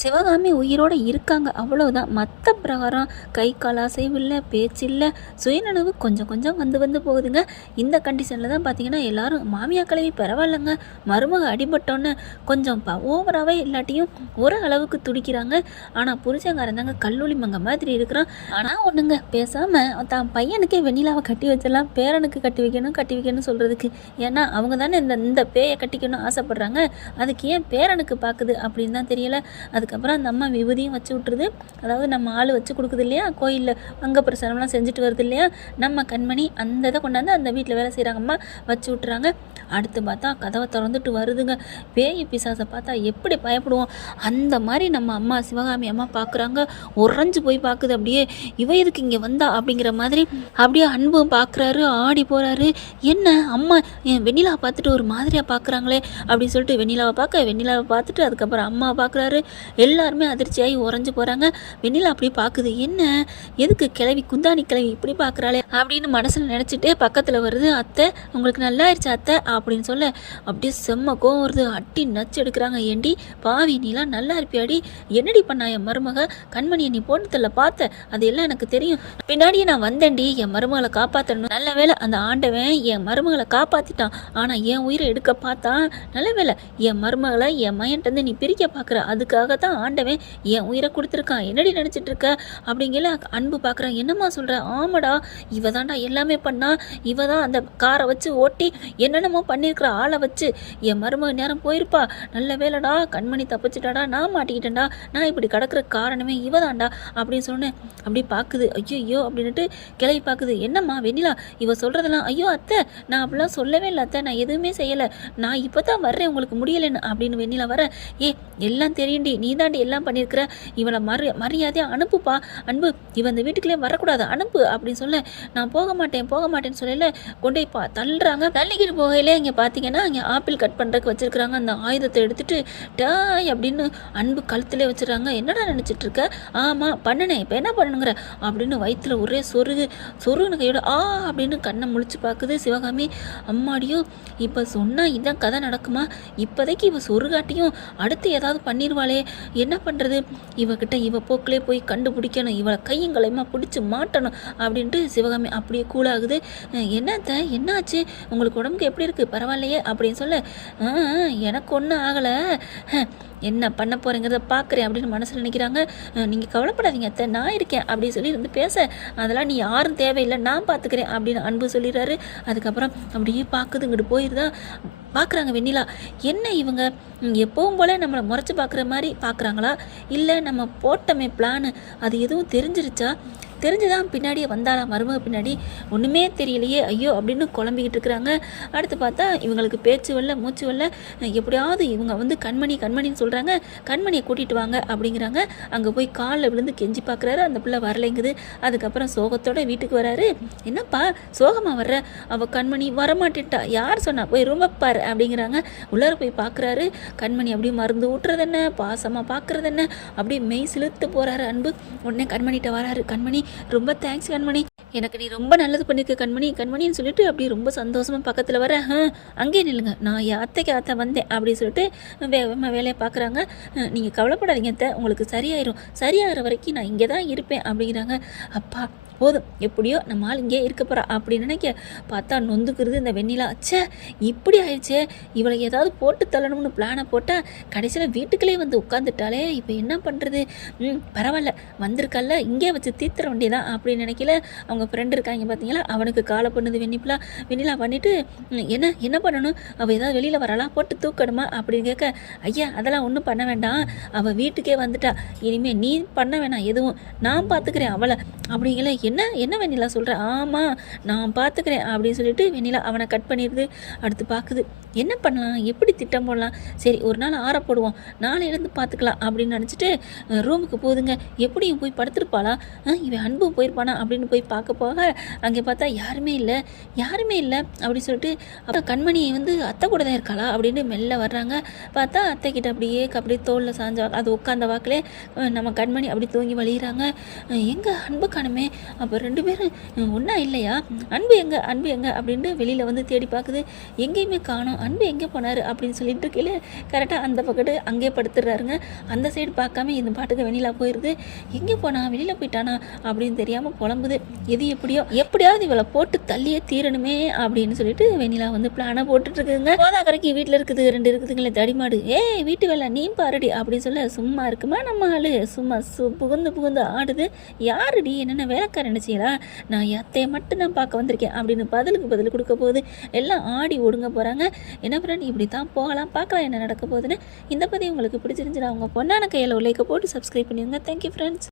சிவகாமி உயிரோடு இருக்காங்க அவ்வளோதான். மற்ற பிரகாரம் கை கால் அசைவு இல்லை, பேச்சு இல்லை, சுயநனவு கொஞ்சம் கொஞ்சம் வந்து வந்து போகுதுங்க. இந்த கண்டிஷனில் தான் பார்த்தீங்கன்னா எல்லாரும் மாமியா கிளவி பரவாயில்லைங்க, மருமக அடிபட்டோன்னு கொஞ்சம் ஓவராகவே இல்லாட்டியும் ஒரு அளவுக்கு துடிக்கிறாங்க. ஆனால் புருஷங்காரன் தாங்க கல்லூலி மங்க மாதிரி இருக்கிறான். ஆனால் ஒன்றுங்க, பேசாமல் தான் பையனுக்கே வெண்ணிலாவை கட்டி வச்சிடலாம், பேரனுக்கு கட்டி வைக்கணும்னு சொல்கிறதுக்கு. ஏன்னா அவங்க தானே இந்த இந்த பேயை கட்டிக்கணும்னு ஆசைப்பட்றாங்க. அதுக்கு ஏன் பேரனுக்கு பார்க்குது அப்படின்னு தான் தெரியல. அதுக்கப்புறம் அந்த அம்மா விபூதியும் வச்சு விட்ருது. அதாவது நம்ம ஆள் வச்சு கொடுக்குது இல்லையா, கோயிலில் அங்கே பிரசாரம்லாம் செஞ்சுட்டு வருது இல்லையா, நம்ம கண்மணி அந்த இதை கொண்டாந்து அந்த வீட்டில் வேலை செய்கிறாங்க அம்மா வச்சு விட்டுறாங்க. அடுத்து பார்த்தா கதவை திறந்துட்டு வருதுங்க. பேய் பிசாசை பார்த்தா எப்படி பயப்படுவோம், அந்த மாதிரி நம்ம அம்மா சிவகாமி அம்மா பார்க்குறாங்க. உறைஞ்சு போய் பார்க்குது. அப்படியே இவ எதுக்கு இங்கே வந்தா அப்படிங்கிற மாதிரி. அப்படியே அன்பும் பார்க்குறாரு, ஆடி போகிறாரு. என்ன அம்மா என் வெண்ணிலா பார்த்துட்டு ஒரு மாதிரியாக பார்க்குறாங்களே அப்படின்னு சொல்லிட்டு வெண்ணிலாவை பார்த்துட்டு அதுக்கப்புறம் அம்மா பார்க்குறாரு. எல்லாருமே அதிர்ச்சியாகி உறைஞ்சு போகிறாங்க. வெண்ணிலா அப்படி பார்க்குது. என்ன எதுக்கு கிளவி குந்தாணி கிளவி இப்படி பார்க்குறாளே அப்படின்னு மனசில் நினச்சிட்டே பக்கத்தில் வருது. அத்தை உங்களுக்கு நல்லா ஆயிடுச்சு அத்தை அப்படின்னு சொல்ல அப்படியே செம்ம கோவம் வருது. அட்டி நச்சு எடுக்கிறாங்க. ஏண்டி பாவி நீலாம் நல்லா இருப்பியாடி, என்னடி பண்ணா என் மருமக கண்மணியை நீ போட்டதில்ல பார்த்த, அது எல்லாம் எனக்கு தெரியும், பின்னாடியே நான் வந்தேன்டி என் மருமகளை காப்பாற்றணும். நல்ல வேலை அந்த ஆண்டவன் என் மருமகளை காப்பாற்றிட்டான். ஆனால் என் உயிரை எடுக்க பார்த்தான். நல்ல வேலை என் மருமகளை என் மையன்ட்டு நீ பிரிக்க பார்க்குற, அதுக்காக தான் ஆண்டவன் என் உயிரை கொடுத்துருக்கான். என்னடி நினச்சிட்டு இருக்க அப்படிங்கல அன்பு பார்க்குறான். என்னம்மா சொல்கிற? ஆமாடா, இவ தான்டா எல்லாமே பண்ணா, இவ தான் அந்த காரை வச்சு ஓட்டி என்னென்னமோ பண்ணியிருக்கிற ஆளை வச்சு என் மருமக நேரம் போயிருப்பா. நல்ல வேலைடா கண்மணி தப்பிச்சிட்டாடா, நான் மாட்டிக்கிட்டேன்டா, நான் இப்படி கிடக்கிற காரணமே இவ தான்டா அப்படின்னு சொன்னேன். அப்படி பார்க்குது. ஐயோ அப்படின்ட்டு கிளவி பார்க்குது. என்னம்மா வெண்ணிலா இவ சொல்கிறதெல்லாம்? ஐயோ அத்தை நான் அப்படிலாம் சொல்லவே இல்லை அத்தை, நான் எதுவுமே செய்யலை, நான் இப்போ தான் வர்றேன் உங்களுக்கு முடியலைன்னு அப்படின்னு வெண்ணிலா வர. எல்லாம் தெரியும்டி, நீ தாண்டி எல்லாம் பண்ணியிருக்கிற, இவளை மரியாதையாக அனுப்புப்பா, அன்பு இவ இந்த வீட்டுக்குள்ளே வரக்கூடாது அனுப்பு அப்படின்னு சொல்ல, நான் போக மாட்டேன்னு சொல்லல கொண்டே தள்ளுறாங்க. தள்ளிக்கிட்டு போகையிலே இங்கே பார்த்தீங்கன்னா இங்கே ஆப்பிள் கட் பண்ணுறதுக்கு வச்சுருக்குறாங்க. அந்த ஆயுதத்தை எடுத்துட்டு டாய் அப்படின்னு அன்பு கழுத்துலேயே வச்சுருக்காங்க. என்னடா நினச்சிட்டு இருக்க? ஆமாம் பண்ணினேன், இப்போ என்ன பண்ணுங்கிற அப்படின்னு வயிற்றுல ஒரே சொருகுன்னு கையோட அப்படின்னு கண்ணை முழிச்சு பார்க்குது சிவகாமி. அம்மாடியோ இப்போ சொன்னால் இதான் கதை நடக்குமா? இப்போதைக்கு இவ சொருகாட்டியும் அடுத்து ஏதாவது பண்ணிடுவாளே, என்ன பண்ணுறது? இவகிட்ட இவ போக்கிலே போய் கண்டுபிடிக்கணும், இவளை கையங்களையுமா பிடிச்சி மாட்டணும் அப்படின்ட்டு சிவகாமி அப்படியே கூலாகுது. என்னத்த என்னாச்சு, உங்களுக்கு உடம்புக்கு எப்படி இருக்குது, பரவாயில்லையே அப்படின்னு சொல்ல, எனக்கு ஒன்றும் ஆகலை, என்ன பண்ண போகிறேங்கிறத பார்க்குறேன் அப்படின்னு மனசில் நினைக்கிறாங்க. நீங்கள் கவலைப்படாதீங்க அத்தை, நான் இருக்கேன் அப்படின்னு சொல்லி இருந்து பேச, அதெல்லாம் நீ யாரும் தேவையில்லை, நான் பார்த்துக்கிறேன் அப்படின்னு அன்பு சொல்லிடுறாரு. அதுக்கப்புறம் அப்படியே பார்க்குது. இங்கிட்டு போயிருந்தா பார்க்குறாங்க வெண்ணிலா. என்ன இவங்க எப்பவும் போல் நம்மளை முறைச்சி பார்க்குற மாதிரி பார்க்குறாங்களா, இல்லை நம்ம போட்டமே பிளானு அது எதுவும் தெரிஞ்சுதான் பின்னாடியே வந்தாளா மருமக பின்னாடி, ஒன்றுமே தெரியலையே ஐயோ அப்படின்னு குழம்பிக்கிட்டு இருக்கிறாங்க. அடுத்து பார்த்தா இவங்களுக்கு பேச்சு வரல, மூச்சு வரல. எப்படியாவது இவங்க வந்து கண்மணின்னு சொல்கிறாங்க, கண்மணியை கூட்டிகிட்டு வாங்க அப்படிங்கிறாங்க. அங்கே போய் காலில் விழுந்து கெஞ்சி பார்க்குறாரு. அந்த பிள்ளை வரலைங்குது. அதுக்கப்புறம் சோகத்தோட வீட்டுக்கு வராரு. என்னப்பா சோகமாக வர்ற, அவள் கண்மணி வரமாட்டேட்டா, யார் சொன்னா, போய் ரொம்ப பாரு அப்படிங்கிறாங்க. உள்ளார போய் பார்க்குறாரு. கண்மணி அப்படியே மருந்து ஊட்டுறது என்ன, பாசமாக பார்க்குறது என்ன, அப்படியே மெய் சிலுத்து போகிறாரு அன்பு. உடனே கண்மணிகிட்ட வராரு. கண்மணி ரொம்ப தேங்க்ஸ் கண்மணி, எனக்கு நீ ரொம்ப நல்லது பண்ணியிருக்க கண்மணின்னு சொல்லிட்டு அப்படியே ரொம்ப சந்தோஷமாக பக்கத்தில் வர. அங்கே நில்லுங்க, நான் என் அத்தை வந்தேன் அப்படின்னு சொல்லிட்டு வேலையை பார்க்குறாங்க. நீங்கள் கவலைப்படாதீங்க அத்தை, உங்களுக்கு சரியாகிற வரைக்கும் நான் இங்கே தான் இருப்பேன் அப்படிங்கிறாங்க. அப்பா போதும், எப்படியோ நம்ம ஆள் இங்கே இருக்க போகிறா அப்படின்னு நினைக்க பார்த்தா நொந்துக்கிறது இந்த வெண்ணிலா. ச்சே இப்படி ஆயிடுச்சே, இவளை ஏதாவது போட்டு தள்ளணும்னு பிளானை போட்டால் கடைசியில் வீட்டுக்குள்ளே வந்து உட்காந்துட்டாலே, இப்போ என்ன பண்ணுறது? பரவாயில்ல வந்திருக்கல்ல, இங்கே வச்சு தீர்த்துற வேண்டியதான் அப்படின்னு நினைக்கல. அவங்க ஃப்ரெண்டு இருக்காங்க பார்த்தீங்களா, அவனுக்கு காலை பண்ணுது வெண்ணிலா பண்ணிவிட்டு என்ன பண்ணணும், அவள் ஏதாவது வெளியில் வரலாம், போட்டு தூக்கணுமா அப்படின்னு கேட்க, ஐயா அதெல்லாம் ஒன்றும் பண்ண வேண்டாம், அவள் வீட்டுக்கே வந்துட்டா, இனிமேல் நீ பண்ண வேணாம் எதுவும், நான் பார்த்துக்கிறேன் அவளை அப்படிங்கல. என்ன வெண்ணிலா சொல்கிற? ஆமாம் நான் பார்த்துக்கிறேன் அப்படின்னு சொல்லிட்டு வெண்ணிலா அவனை கட் பண்ணிடுது. அடுத்து பார்க்குது. என்ன பண்ணலாம், எப்படி திட்டம் போடலாம், சரி ஒரு நாள் ஆற போடுவோம், நாளையிலேருந்து பார்த்துக்கலாம் அப்படின்னு நினச்சிட்டு ரூமுக்கு போகுதுங்க. எப்படியும் போய் படுத்துருப்பாளா, இவன் அன்பும் போயிருப்பானா அப்படின்னு போய் பார்க்க போக அங்கே பார்த்தா யாருமே இல்லை அப்படின்னு சொல்லிட்டு அப்புறம் கண்மணியை வந்து அத்தை கூட தான் இருக்காளா அப்படின்னு மெல்ல வர்றாங்க. பார்த்தா அத்தை கிட்ட அப்படியே தோளில் சாஞ்ச அது உட்காந்த வாக்கிலே நம்ம கண்மணி அப்படி தூங்கி வழிகிறாங்க. எங்கே அன்பு காணுமே அப்போ 2 பேரும் ஒன்றா இல்லையா, அன்பு எங்கே அன்பு எங்கே அப்படின்ட்டு வெளியில் வந்து தேடி பார்க்குது. எங்கேயுமே காணோம். அன்பு எங்கே போனார் அப்படின்னு சொல்லிட்டு இருக்கையில கரெக்டாக அந்த பக்கத்து அங்கேயே படுத்துடுறாருங்க. அந்த சைடு பார்க்காம இந்த பாட்டுக்கு வெண்ணிலா போயிடுது. எங்கே போனா, வெளியில் போயிட்டானா அப்படின்னு தெரியாமல் புலம்புது. எது எப்படியாவது இவளை போட்டு தள்ளியே தீரணுமே அப்படின்னு சொல்லிட்டு வெண்ணிலா வந்து பிளானை போட்டுட்டு இருக்குதுங்க. கோதாக்கரைக்கு வீட்டில் இருக்குது 2 இருக்குதுங்களே தடிமாடு. ஏய் வீட்டு வேலை நீ பாருடி அப்படின்னு சொல்ல, சும்மா இருக்குமா நம்ம ஆளு, சும்மா புகுந்து புகுந்து ஆடுது. யாருடி என்னென்ன வேலைக்கார நினைச்சீங்களா, நான் அத்தையை மட்டும் தான் பார்க்க வந்திருக்கேன் அப்படின்னு பதிலுக்கு பதில் கொடுக்க போகுது. எல்லாம் ஆடி ஒடுங்க போகிறாங்க. என்ன ஃப்ரெண்ட், இப்படி தான் போகலாம், பார்க்கலாம் என்ன நடக்க போகுதுன்னு. இந்த பதிவு உங்களுக்கு பிடிச்சிருந்துச்சுன்னா உங்கள் பொண்ணான கையில் லைக்கை போட்டு சப்ஸ்கிரைப் பண்ணிடுங்க. Thank you friends.